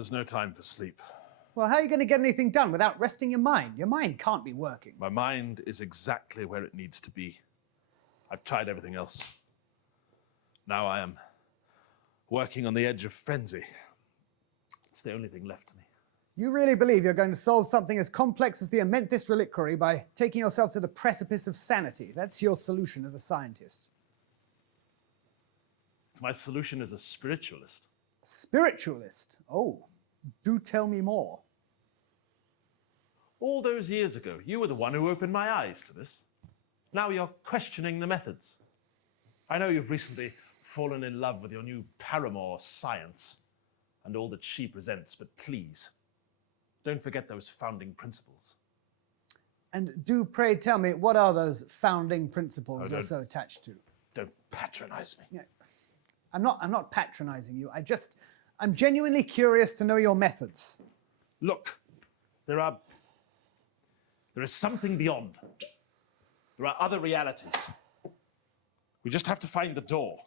There's no time for sleep. Well, how are you going to get anything done without resting your mind? Your mind can't be working. My mind is exactly where it needs to be. I've tried everything else. Now I am working on the edge of frenzy. It's the only thing left to me. You really believe you're going to solve something as complex as the Amenthes Reliquary by taking yourself to the precipice of sanity? That's your solution as a scientist. My solution as a spiritualist. Spiritualist? Oh, do tell me more. All those years ago, you were the one who opened my eyes to this. Now you're questioning the methods. I know you've recently fallen in love with your new paramour, science, and all that she presents, but please, don't forget those founding principles. And do pray tell me, what are those founding principles you're so attached to? Don't patronize me. Yeah. I'm not patronizing you. I'm genuinely curious to know your methods. Look, there is something beyond. There are other realities. We just have to find the door.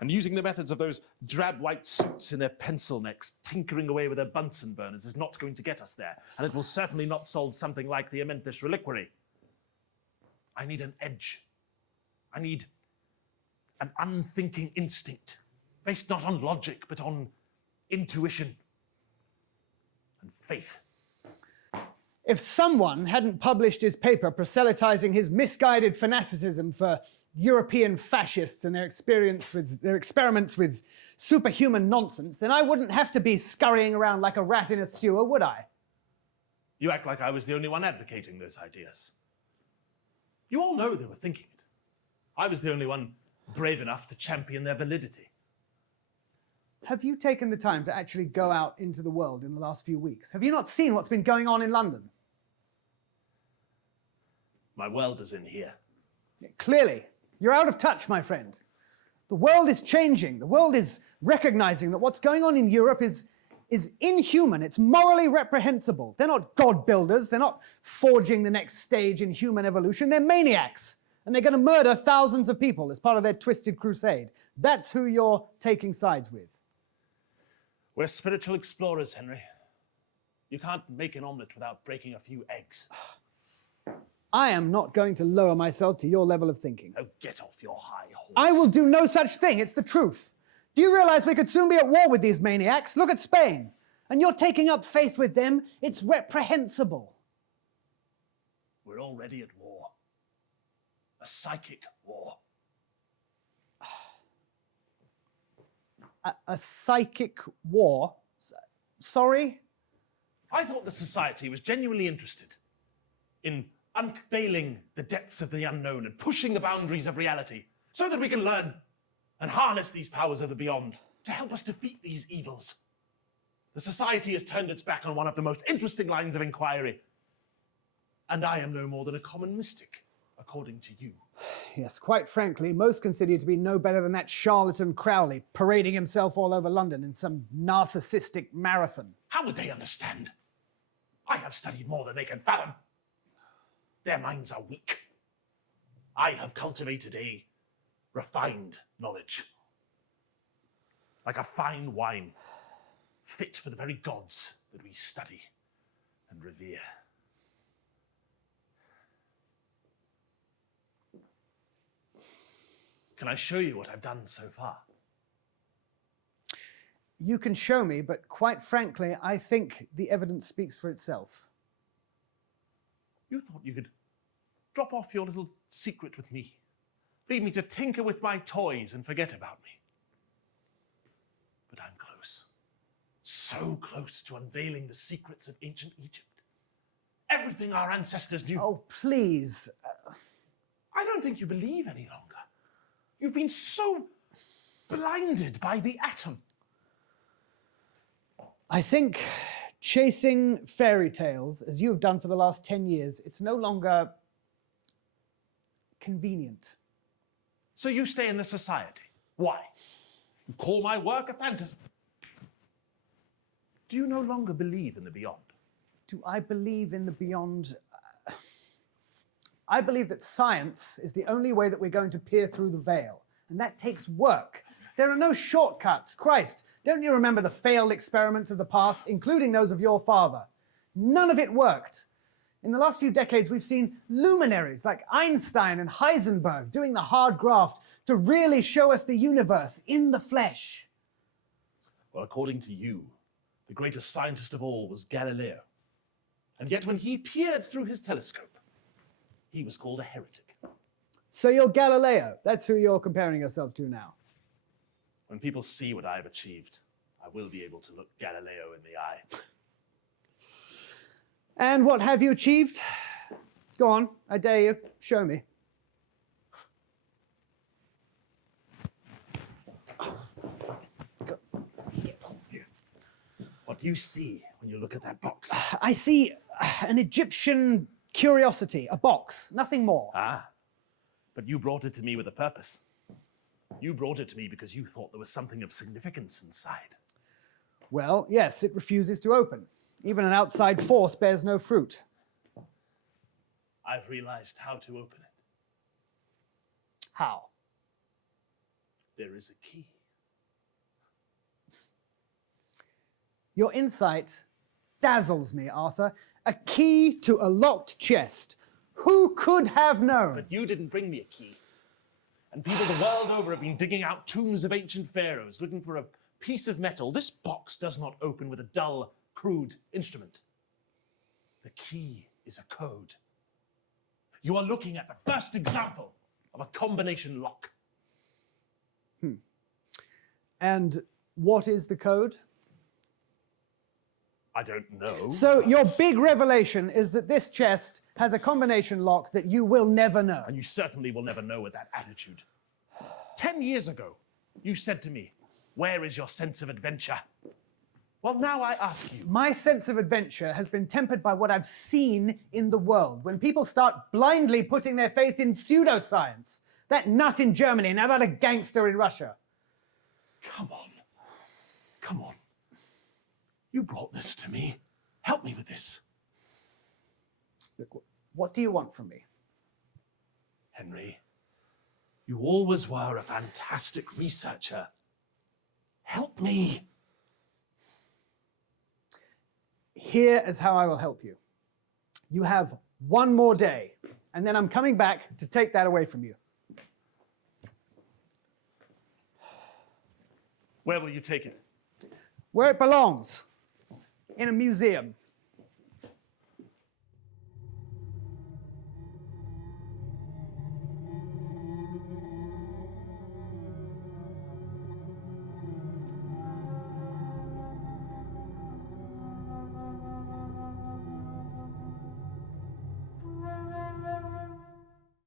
And using the methods of those drab white suits in their pencil necks, tinkering away with their Bunsen burners, is not going to get us there. And it will certainly not solve something like the Amenthes Reliquary. I need an edge. I need an unthinking instinct, based not on logic, but on intuition and faith. If someone hadn't published his paper proselytizing his misguided fanaticism for European fascists and their experiments with superhuman nonsense, then I wouldn't have to be scurrying around like a rat in a sewer, would I? You act like I was the only one advocating those ideas. You all know they were thinking it. I was the only one brave enough to champion their validity. Have you taken the time to actually go out into the world in the last few weeks? Have you not seen what's been going on in London? My world is in here. Clearly, you're out of touch, my friend. The world is changing. The world is recognizing that what's going on in Europe is inhuman. It's morally reprehensible. They're not God builders. They're not forging the next stage in human evolution. They're maniacs. And they're going to murder thousands of people as part of their twisted crusade. That's who you're taking sides with. We're spiritual explorers, Henry. You can't make an omelet without breaking a few eggs. I am not going to lower myself to your level of thinking. Oh, get off your high horse. I will do no such thing. It's the truth. Do you realize we could soon be at war with these maniacs? Look at Spain. And you're taking up faith with them. It's reprehensible. We're already at war. A psychic war. A psychic war? Sorry? I thought the society was genuinely interested in unveiling the depths of the unknown and pushing the boundaries of reality so that we can learn and harness these powers of the beyond to help us defeat these evils. The society has turned its back on one of the most interesting lines of inquiry. And I am no more than a common mystic, according to you. Yes, quite frankly, most consider you to be no better than that charlatan Crowley, parading himself all over London in some narcissistic marathon. How would they understand? I have studied more than they can fathom. Their minds are weak. I have cultivated a refined knowledge. Like a fine wine, fit for the very gods that we study and revere. Can I show you what I've done so far? You can show me, but quite frankly, I think the evidence speaks for itself. You thought you could drop off your little secret with me, leave me to tinker with my toys and forget about me. But I'm close, so close to unveiling the secrets of ancient Egypt. Everything our ancestors knew. Oh, please. I don't think you believe any longer. You've been so blinded by the atom. I think chasing fairy tales, as you have done for the last 10 years, it's no longer convenient. So you stay in the society. Why? You call my work a fantasy. Do you no longer believe in the beyond? Do I believe in the beyond? I believe that science is the only way that we're going to peer through the veil, and that takes work. There are no shortcuts. Christ, don't you remember the failed experiments of the past, including those of your father? None of it worked. In the last few decades, we've seen luminaries like Einstein and Heisenberg doing the hard graft to really show us the universe in the flesh. Well, according to you, the greatest scientist of all was Galileo. And yet when he peered through his telescope, he was called a heretic. So you're Galileo. That's who you're comparing yourself to now. When people see what I have achieved, I will be able to look Galileo in the eye. And what have you achieved? Go on, I dare you. Show me. What do you see when you look at that box? I see an Egyptian curiosity, a box, nothing more. Ah, but you brought it to me with a purpose. You brought it to me because you thought there was something of significance inside. Well, yes, it refuses to open. Even an outside force bears no fruit. I've realized how to open it. How? There is a key. Your insight dazzles me, Arthur. A key to a locked chest. Who could have known? But you didn't bring me a key. And people the world over have been digging out tombs of ancient pharaohs, looking for a piece of metal. This box does not open with a dull, crude instrument. The key is a code. You are looking at the first example of a combination lock. And what is the code? I don't know. So your big revelation is that this chest has a combination lock that you will never know. And you certainly will never know with that attitude. 10 years ago, you said to me, "Where is your sense of adventure?" Well, now I ask you. My sense of adventure has been tempered by what I've seen in the world. When people start blindly putting their faith in pseudoscience. That nut in Germany, now that a gangster in Russia. Come on. Come on. You brought this to me. Help me with this. Look, what do you want from me? Henry, you always were a fantastic researcher. Help me. Here is how I will help you. You have one more day, and then I'm coming back to take that away from you. Where will you take it? Where it belongs, in a museum.